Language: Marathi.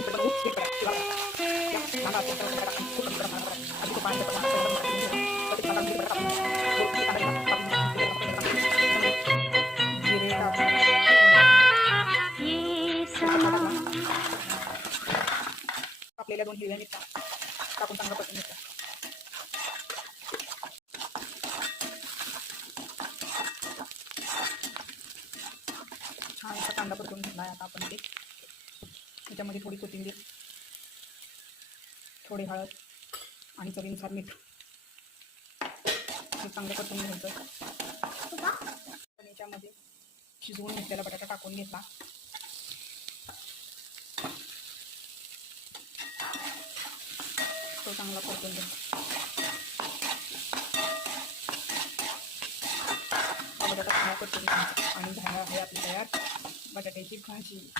जिरे टाकून कापलेल्या 2 हिरव्या मिरच्या टाकून चांगलं परतून घ्यायचं. छान असा कांदा परतून घेतला आहे. आता आपण ते त्याच्यामध्ये थोडी कोथिंबीर, थोडी हळद आणि चवीनुसार मीठ हे चांगलं परतून घ्यायचं. याच्यामध्ये शिजवून घेतलेला बटाटा टाकून घेतला. तो चांगला परतून घ्यायचा. बटाटा चांगला परतून घ्यायचा आणि झाला आहे आपली तयार बटाट्याची भाजी.